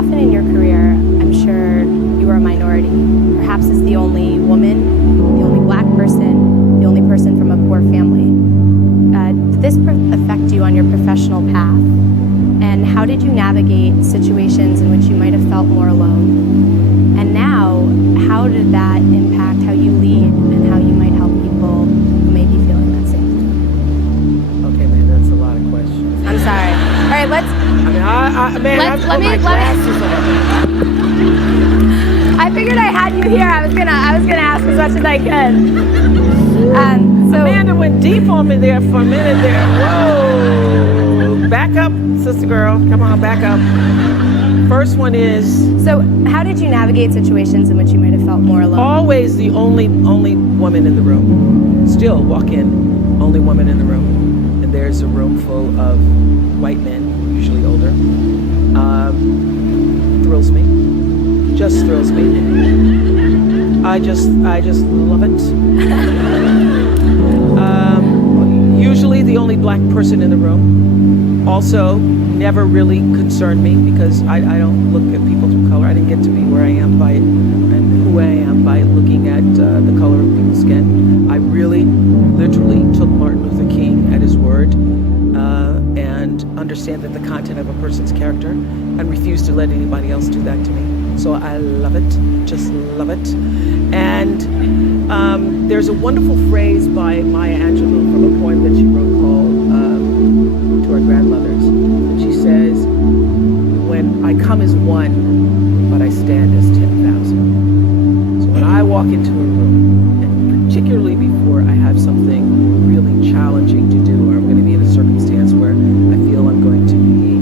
often in your career, I'm sure you are a minority, perhaps as the only woman, the only black person, the only person from a poor family. Did this affect you on your professional path? And how did you navigate situations in which you might have felt more alone? And now, how did that impact how you lead and how you might help people who may be feeling that same thing? Okay, man, that's a lot of questions. I'm sorry. All right, let's. I figured I had you here. I was gonna ask as much as I could. Amanda went deep on me there for a minute there. Whoa! Back up, sister girl. Come on, back up. First one is. So, how did you navigate situations in which you might have felt more alone? Always the only woman in the room. Still walk in, only woman in the room, and there's a room full of white men, usually older. Thrills me. Just thrills me. I just love it. Usually the only black person in the room. Also, never really concerned me because I don't look at people through color. I didn't get to be where I am by and who I am by looking at the color of people's skin. I really, literally took Martin Luther King at his word and understand that the content of a person's character and refuse to let anybody else do that to me. So I love it, just love it. And there's a wonderful phrase by Maya Angelou from a poem that she wrote called To Our Grandmothers. And she says, when I come as one, but I stand as 10,000. So when I walk into a room, and particularly before I have something really challenging to do, or I'm going to be in a circumstance where I feel I'm going to be,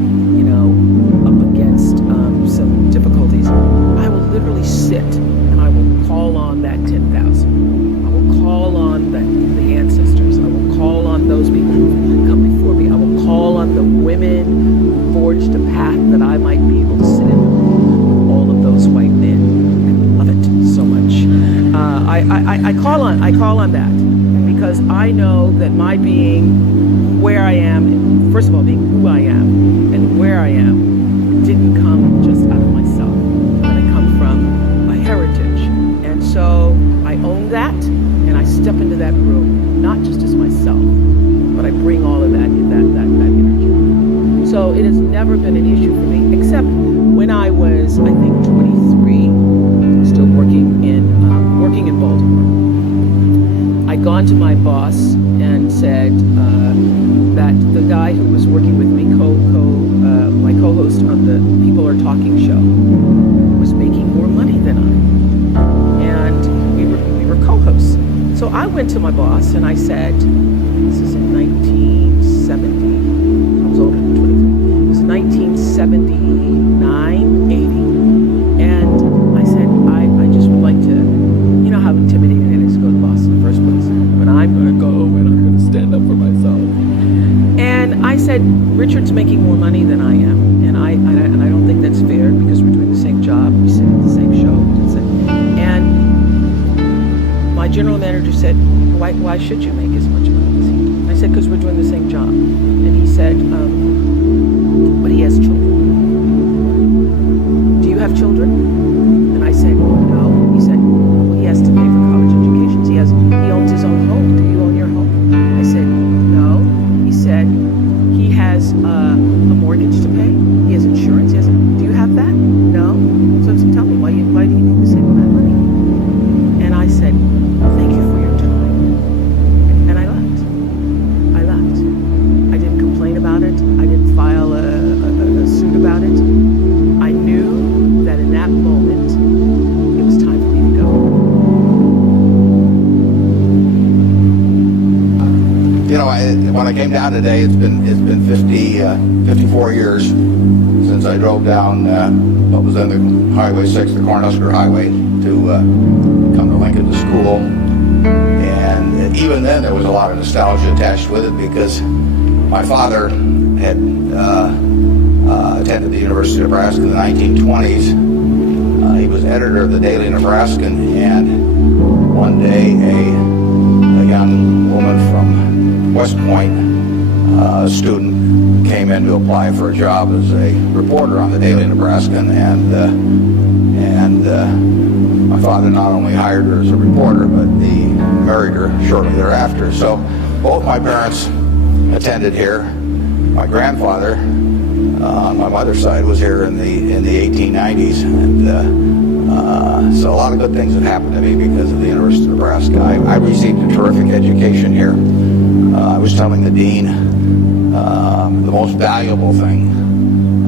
up against some difficulties, I will literally sit and I will call on that 10,000. I will call on the ancestors. I will call on those people who come before me. I will call on the women who forged a path that I might be able to sit in with all of those white men. I love it so much. I call on that because I know that my being where I am, first of all, being who I am and where I am, didn't come just out of myself. I come from a heritage. And so I own that and I step into that room, not just as myself, but I bring all of that energy. So it has never been an issue for me, except when I was, I think, 23, still working in Baltimore. I'd gone to my boss and said that the guy who was working with me, my co-host on the People Are Talking show, was making more money than I. And we were co-hosts. So I went to my boss and I said, this is in 1970, I was older than 23. It was 1979, 80. And I said, I just would like to, you know how intimidating it is to go to the boss in the first place. But I'm going to go and I'm going to stand up for myself. And I said, Richard's making more money than I am. And I don't think that's fair because we're doing the same job. We sit at the same show. And my general manager said, why should you make as much money as he? And I said, because we're doing the same job. And he said, but he has children. Do you have children? And I said, no. He said, well, he has to pay for college educations. He owns his own home. Do you own your home? I said, no. He said, he has a mortgage to pay. He has insurance. Do you have that? No. So tell me, why do you need the same amount of money? And I said, thank you for your time. And I left. I didn't complain about it. I didn't file a suit about it. I knew that in that moment, it was time for me to go. When I came down today, it's been 54 years since I drove down what was then the Highway 6, the Cornhusker Highway, to come to Lincoln to school. And even then, there was a lot of nostalgia attached with it because my father had attended the University of Nebraska in the 1920s. He was editor of the Daily Nebraskan, and one day a young woman from West Point, a student, came in to apply for a job as a reporter on the Daily Nebraskan, and my father not only hired her as a reporter, but he married her shortly thereafter. So both my parents attended here. My grandfather on my mother's side was here in the 1890s, and so a lot of good things have happened to me because of the University of Nebraska. I received a terrific education here. I was telling the dean the most valuable thing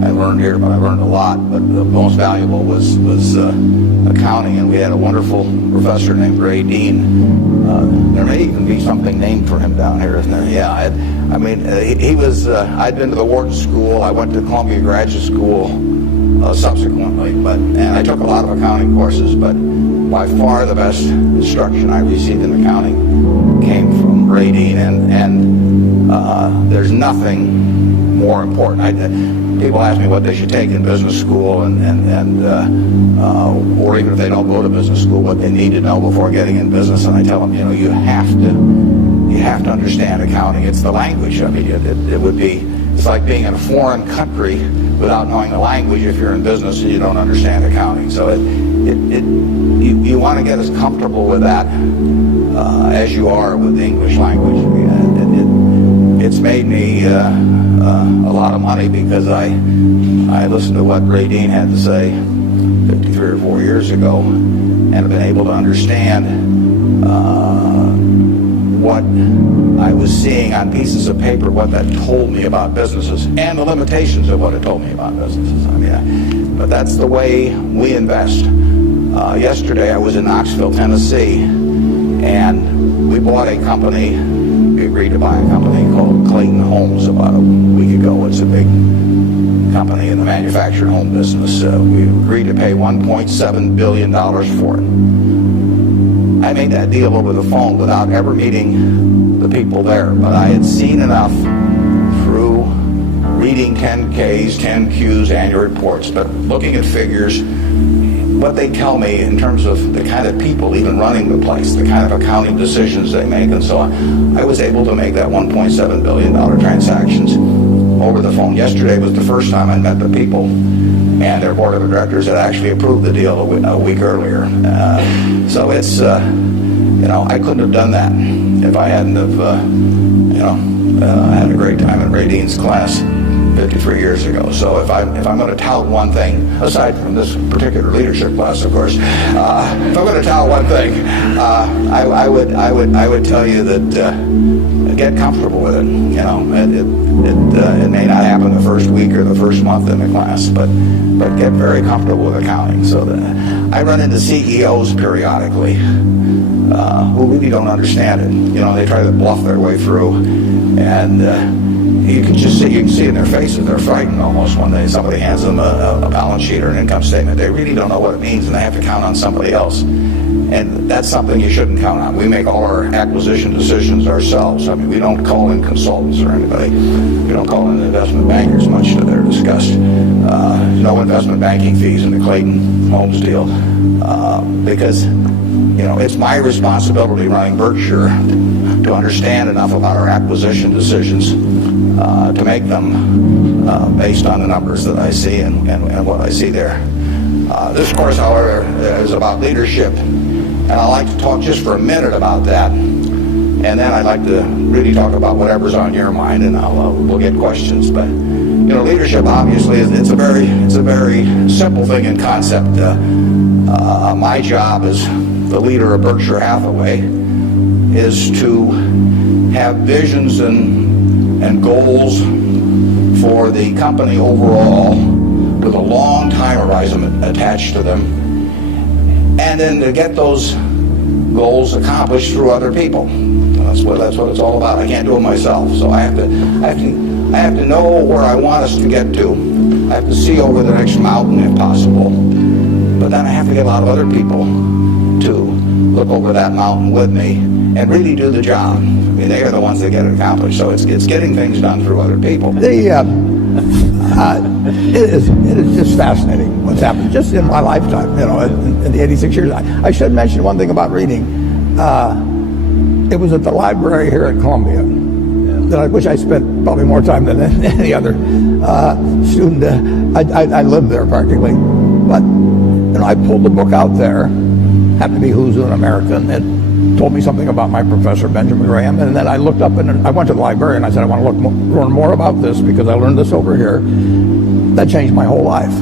I learned here, but I learned a lot, but the most valuable was accounting, and we had a wonderful professor named Ray Dean. There may even be something named for him down here, isn't there? Yeah, he was, I'd been to the Wharton School, I went to Columbia Graduate School subsequently, and I took a lot of accounting courses, but by far the best instruction I received in accounting came from Ray Dean, and there's nothing more important. People ask me what they should take in business school, or even if they don't go to business school, what they need to know before getting in business. And I tell them, you have to understand accounting. It's the language. I mean, it's like being in a foreign country without knowing the language if you're in business and you don't understand accounting. So you want to get as comfortable with that as you are with the English language. It's made me a lot of money because I listened to what Ray Dean had to say 53 or 4 years ago, and have been able to understand what I was seeing on pieces of paper, what that told me about businesses, and the limitations of what it told me about businesses. But that's the way we invest. Yesterday I was in Knoxville, Tennessee, and we bought a company. We agreed to buy a company called Clayton Homes about a week ago. It's a big company in the manufactured home business. We agreed to pay $1.7 billion for it. I made that deal over the phone without ever meeting the people there, but I had seen enough through reading 10Ks, 10Qs, annual reports, but looking at figures, what they tell me in terms of the kind of people even running the place, the kind of accounting decisions they make and so on. I was able to make that $1.7 billion transactions over the phone. Yesterday was the first time I met the people, and their board of directors had actually approved the deal a week earlier. So it's, I couldn't have done that if I hadn't have, had a great time in Ray Dean's class 53 years ago. So if I'm going to tout one thing, aside from this particular leadership class, of course, if I'm going to tout one thing, I would tell you that get comfortable with it. It may not happen the first week or the first month in the class, but get very comfortable with accounting. So that I run into CEOs periodically who really don't understand it. They try to bluff their way through, and you can see in their faces, they're frightened almost when somebody hands them a balance sheet or an income statement. They really don't know what it means, and they have to count on somebody else. And that's something you shouldn't count on. We make all our acquisition decisions ourselves. I mean, we don't call in consultants or anybody. We don't call in investment bankers, much to their disgust. No investment banking fees in the Clayton Homes deal, because it's my responsibility running Berkshire to understand enough about our acquisition decisions to make them based on the numbers that I see and what I see there. This course, however, is about leadership, and I'd like to talk just for a minute about that, and then I'd like to really talk about whatever's on your mind, and we'll get questions. But leadership obviously it's a very simple thing in concept. My job as the leader of Berkshire Hathaway is to have visions and goals for the company overall with a long time horizon attached to them, and then to get those goals accomplished through other people. That's what it's all about. I can't do it myself, so I have to know where I want us to get to. I have to see over the next mountain if possible, but then I have to get a lot of other people to look over that mountain with me and really do the job. I mean, they are the ones that get it accomplished. So it's getting things done through other people. It is just fascinating what's happened just in my lifetime, in the 86 years. I should mention one thing about reading. It was at the library here at Columbia that I wish I spent probably more time than any other student. I lived there practically. But I pulled the book out there, happened to be Who's in America, and it told me something about my professor, Benjamin Graham. And then I looked up and I went to the library and I said, I want to learn more about this because I learned this over here. That changed my whole life.